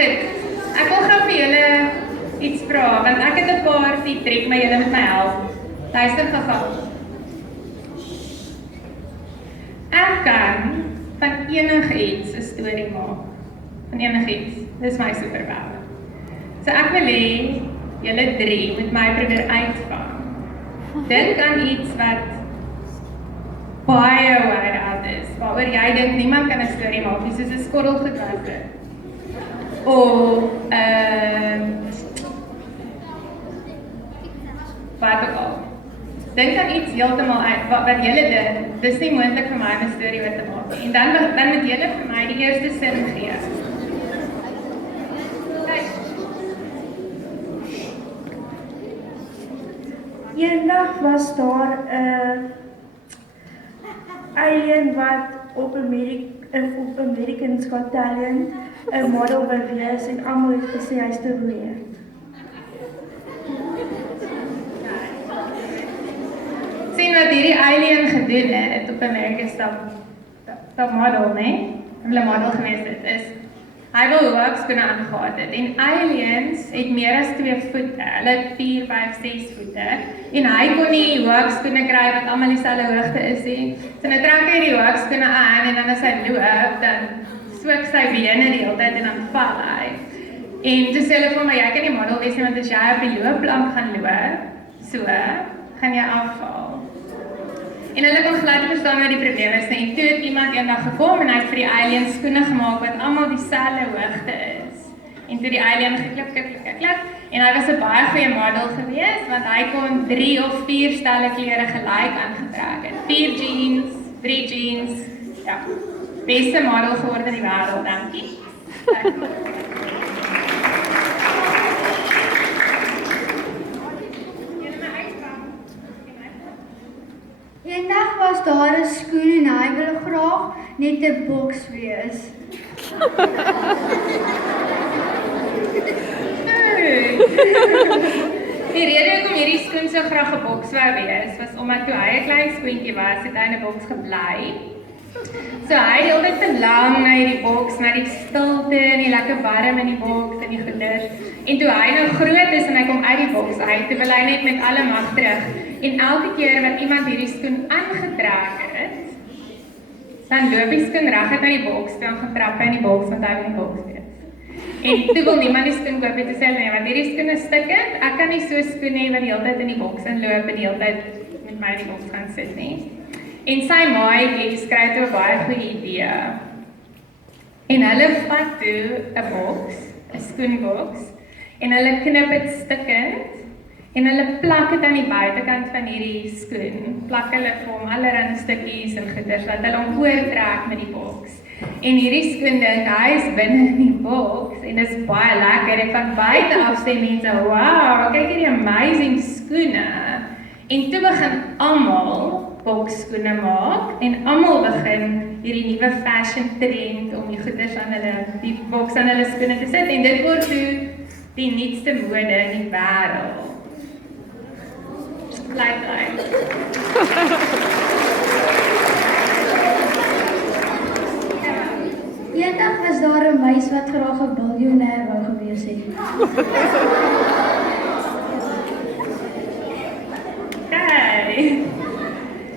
Goed, ek wil gou vir julle iets vra, want ek het 'n paar die trek, maar julle moet my help. Luister gou. Ek kan van enigiets 'n storie maak. Van enigiets. Dis my superpower. So ek wil hê julle drie moet my probeer uitvang. Dink aan iets wat baie wide out is, waaroor jy dink niemand kan 'n storie maak nie, soos 'n skottelgewasse. Of wat ook al. Dink aan iets heeltemal uit wat julle dink. Dis nie moontlik vir my om 'n storie oor te maak nie. En dan moet julle vir my die eerste sin gee. Eendag was daar 'n alien wat op American's Got Talent 'n model wil wees en almal het gesê hy's te weird. Sien wat hierdie alien gedoen het op America's Top Model, né? Hulle model gewees het, is hy wil hoogskoene aangehad het. En aliens het meer as 2 voete. Hulle het 4, 5, 6 voete. En hy kon nie hoogskoene kry wat almal dieselfde hoogte is nie. So nou trek hy die hoogskoene aan en dan as hy loop, dan swik sy bene die hele tyd en dan val hy. En toe sê hulle vir my, jy kan nie model wees nie, want as jy op die loopplank gaan loop, so gaan jy afval. En hulle kon glad nie verstaan wat die probleem is nie. En toe het iemand eendag gekom en hy het vir die alien skoene gemaak wat almal dieselfde hoogte is. En toe die alien geklip, en hy was 'n baie goeie model geweest, want hy kon 3 of 4 stelle klere gelyk aangetrek het. 4 jeans, 3 jeans, ja. Beste model geword in die wêreld, dankie. Eendag was daar 'n skoen en hy wil graag net 'n boks wees. Die rede hoekom hierdie skoen so graag 'n boks wou wees, was omdat toe hy 'n klein skoentjie was, het hy in 'n boks gebly. So hy het altyd te lang na hierdie boks, na die stilte en die lekker warm in die boks en die goeders. En toe hy nou groot is en hy kom uit die boks uit, toe wil hy net met alle mag terug. En elke keer wat iemand hierdie skoen aangetrek het, dan loop die skoen reguit na die boks, dan getrap hy in die boks, want hy wil in die boks wees. En toe wil niemand die skoen koop, toe sê hy, nee, want hierdie skoen is stikkend, ek kan nie so skoen hê wat die hele tyd in die boks inloop en die hele tyd met my in die boks gaan sit nie. En sy maatjie skryf toe 'n baie goeie idee. En hulle vat toe 'n boks, 'n skoenboks, en hulle knip dit stukkend en hulle plak dit aan die buitekant van hierdie skoen. Plak hulle vir hom allerlei stukkies en goeders dat hulle hom oortrek met die boks. En hierdie skoen dink hy is binne in die boks en dit is baie lekker. En van buite af sê mense, "Wow, kyk hierdie amazing skoene." En toe begin almal boksskoene maak en almal begin hierdie nuwe fashion trend om die goeders aan die boks aan hulle skoene te sit en dit word toe die nuutste mode in die wêreld. Bly. Eendag was daar 'n meis wat graag 'n biljoenêr wou gewees het. Hey.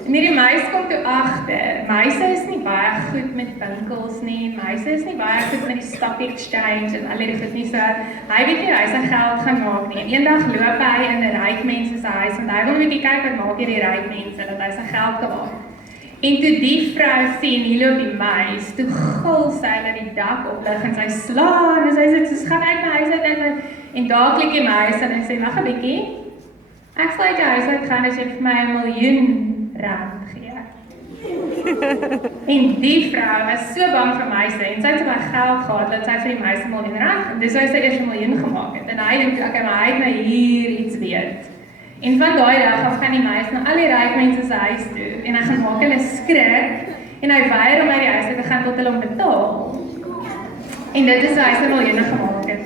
En hierdie meis kom toe agter. Meise is nie baie goed met winkels nie. Meise is nie baie goed met die stock exchange en al die goed nie. So hy weet nie hoe hy sy geld gaan maak nie. En eendag loop hy in 'n ryk mens se huis en hy wil net kyk wat maak hierdie ryk mense dat hy sy geld kan maak. En toe die vrou sien hier loop die meis, toe gil sy dat die dak oplig en sy slaan en sy sê soos gaan uit my huis uit en daar klik die meis en hy sê wag 'n bietjie. Ek sal uit jou huis uit gaan as jy vir my 1 miljoen rand gee. En die vrou was so bang vir meise en sy het so baie geld gehad dat sy vir die meis 1 miljoen rand en dis hoe sy eers 1 miljoen gemaak het. En hy dink okay, maar hy het nou hier iets weet. En van daai dag af gaan die meis na al die ryk mense se huis toe en hy gaan maak hulle skrik en hy weier om uit die huis te gaan tot hulle hom betaal. En dit is hoe hy sy miljoene gemaak het.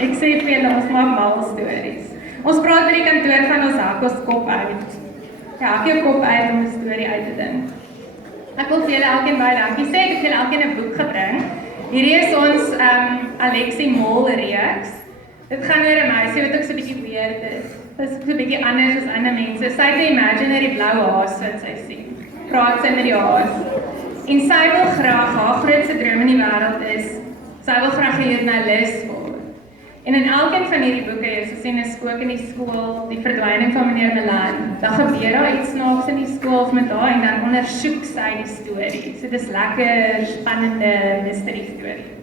Ek sê vir julle, ons maak mal stories. Ons praat by die kantoor van ons hak ons kop uit. hak jou kop uit om 'n storie uit te dink. Ek wil vir julle elkeen baie dankie sê. Ek het julle elkeen 'n boek gebring. Hierdie is ons Alexie Mol reeks. Dit gaan oor 'n meisie wat ook so 'n bietjie weird is. Dit is so 'n bietjie anders as ander mense. Sy het 'n imaginary blou haas wat sy sien. Praat sy met die haas. En sy wil graag, haar grootste droom in die wêreld is, sy wil graag 'n joernalis word. En in elkeen van hierdie boeke, jy sien 'n spook in die skool, die verdwyning van meneer Milan, dan gebeur daar iets snaaks in die skool met haar en dan ondersoek sy die storie. So dis lekker, spannende mystery storie.